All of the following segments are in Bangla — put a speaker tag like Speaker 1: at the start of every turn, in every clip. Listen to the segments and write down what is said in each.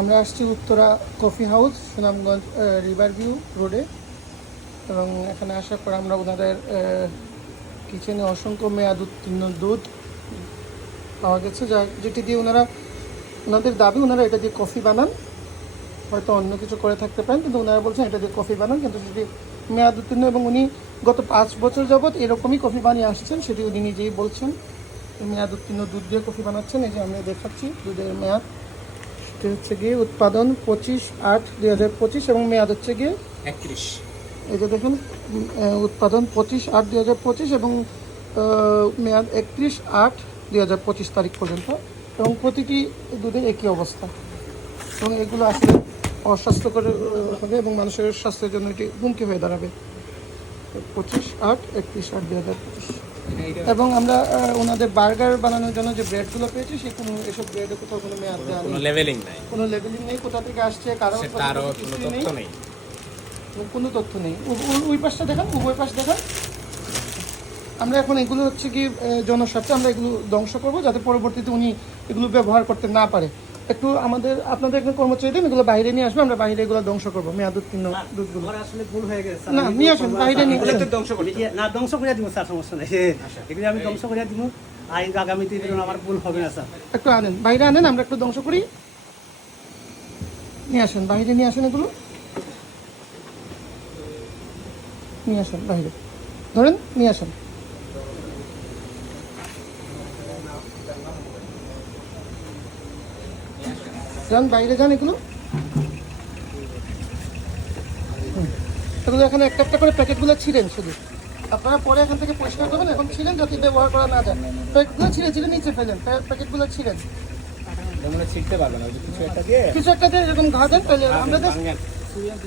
Speaker 1: আমরা আসছি Uttara coffee house, Sunamganj river view রোডে। এবং এখানে আসার পর আমরা ওনাদের কিচেনে অসংখ্য মেয়াদ উত্তীর্ণ দুধ পাওয়া গেছে, যা, যেটি দিয়ে ওনারা, ওনাদের দাবি, ওনারা এটা দিয়ে কফি বানান। হয়তো অন্য কিছু করে থাকতে পারেন, কিন্তু ওনারা বলছেন এটা দিয়ে কফি বানান, কিন্তু সেটি মেয়াদ উত্তীর্ণ এবং উনি গত পাঁচ বছর যাবৎ এরকমই কফি বানিয়ে আসছেন, সেটি উনি নিজেই বলছেন। মেয়াদ উত্তীর্ণ দুধ দিয়ে কফি বানাচ্ছেন, এই যে আমরা দেখাচ্ছি দুধের মেয়াদ। সেটি হচ্ছে গিয়ে উৎপাদন পঁচিশ আট দুই হাজার পঁচিশ এবং মেয়াদ হচ্ছে গিয়ে
Speaker 2: একত্রিশ।
Speaker 1: এই যে দেখুন উৎপাদন পঁচিশ আট দুই হাজার পঁচিশ এবং মেয়াদ একত্রিশ আট দুই হাজার পঁচিশ তারিখ পর্যন্ত এবং প্রতিটি দুধের একই অবস্থা। এবং এগুলো আসলে অস্বাস্থ্যকর হবে এবং মানুষের স্বাস্থ্যের জন্য এটি হুমকি হয়ে দাঁড়াবে। পঁচিশ আট একত্রিশ আট দুই হাজার পঁচিশ। এবং আমরা ওনাদের বার্গার বানানোর জন্য যে ব্রেডগুলো পেয়েছি সে কোনো এসব ব্রেডে কোথাও কোনো মেয়াদ দেওয়া
Speaker 2: কোনো লেভেলিং নাই।
Speaker 1: কোনো লেবেলিং নেই কোথা থেকে আসছে কারও
Speaker 2: তারও কোনো তথ্য নেই।
Speaker 1: কোনো তথ্য নেই। ওই পাশটা দেখান উভয় পাশ দেখান। আমরা এখন এগুলো হচ্ছে কি জনস্বার্থে আমরা এগুলো ধ্বংস করব যাতে পরবর্তীতে উনি এগুলো ব্যবহার করতে না পারে। একটু আমাদের আপনাদের একজন কর্মচারী দেন এগুলো বাইরে নিয়ে আসবে আমরা বাইরে এগুলো ধ্বংস করব মেয়াদ উত্তীর্ণ দুধগুলো।
Speaker 3: আসলে ভুল হয়ে গেছে
Speaker 1: না, নিয়ে আসুন, বাইরে নিয়ে
Speaker 2: ধ্বংস করি।
Speaker 3: ইয়ে, না ধ্বংস করে দিব স্যার সমস্যা নেই। এগুলো আমি ধ্বংস করে দিব। আর আগামীতে আমার ভুল হবে না স্যার।
Speaker 1: একটু আনেন বাইরে আনেন আমরা একটু ধ্বংস করি। নিয়ে আসেন বাইরে নিয়ে আসেন এগুলো। নিয়ে আসেন বাইরে। ধরেন নিয়ে আসেন। যান বাইরে যান এগুলো। এগুলো এখানে একটা একটা করে প্যাকেটগুলো ছিঁড়েন শুধু। আপনারা পরে এখান থেকে পরিষ্কার করবেন এখন ছিলেন যাতে ব্যবহার করা না যায়। প্যাকেটগুলো ছিঁড়ে ছিঁড়ে নিচে ফেলেন প্যা- প্যাকেটগুলো ছিঁড়েন।
Speaker 2: তোমরা ছিটতে পারবে না কিছু একটা দিয়ে?
Speaker 1: কিছু একটা দিয়ে এরকম ঘা দেন তাহলে আমরা just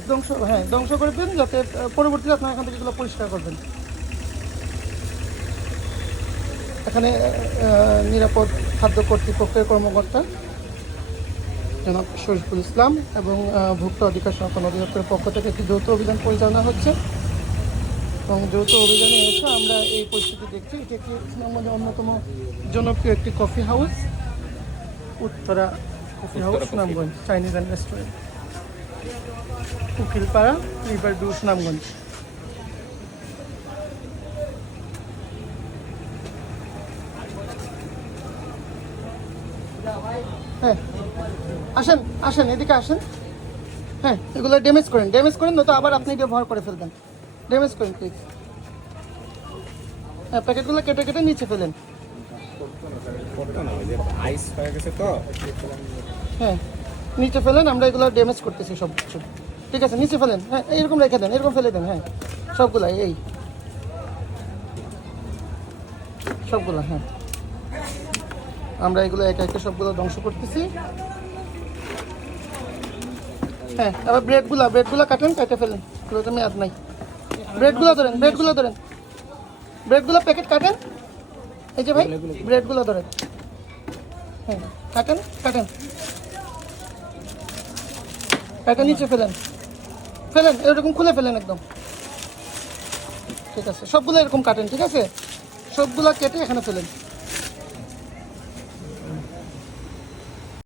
Speaker 1: ধ্বংস হ্যাঁ ধ্বংস করে দেন যাতে পরবর্তীতে আপনারা এখান থেকে এগুলো পরিষ্কার করবেন। এখানে নিরাপদ খাদ্য কর্তৃপক্ষের কর্মকর্তা জনাব শরীফুল ইসলাম এবং ভুক্ত অধিকার সংরক্ষণ অধিদপ্তরের পক্ষ থেকে একটি যৌথ অভিযান পরিচালনা হচ্ছে। এবং যৌথ অভিযানে এসে আমরা এই পরিস্থিতি দেখছি। এটি একটি সুনামগঞ্জের অন্যতম জনপ্রিয় একটি coffee house Uttara coffee house Sunamganj Chinese and restaurant. Ukilpara river view Sunamganj. হ্যাঁ আসেন আসেন, এদিকে আসেন। হ্যাঁ এগুলো ড্যামেজ করেন ড্যামেজ করেন, নয়তো আবার আপনি ব্যবহার করে ফেলবেন। ড্যামেজ করেন প্লিজ হ্যাঁ প্যাকেটগুলো কেটে কেটে নিচে ফেলেন।
Speaker 2: তো
Speaker 1: হ্যাঁ নিচে ফেলেন, আমরা এগুলো ড্যামেজ করতেছি সব কিছু। ঠিক আছে, নিচে ফেলেন। হ্যাঁ এরকম রেখে দেন, এরকম ফেলে দেন হ্যাঁ। সবগুলো এই। সবগুলো হ্যাঁ। আমরা এগুলো একে একে সবগুলো ধ্বংস করতেছি। হ্যাঁ এবার ব্রেডগুলো ব্রেডগুলো কাটেন, কেটে ফেলেন। এগুলো তো মেয়াদ নাই। ব্রেডগুলো ধরেন ব্রেডগুলো ধরেন। ব্রেডগুলো প্যাকেট কাটেন। এই যে ভাই, ব্রেডগুলো ধরেন। হ্যাঁ কাটেন কাটেন। এটা নিচে ফেলেন। ফেলেন, এরকম খুলে ফেলেন একদম। ঠিক আছে, সবগুলো এরকম কাটেন, ঠিক আছে? সবগুলো কেটে এখানে ফেলেন।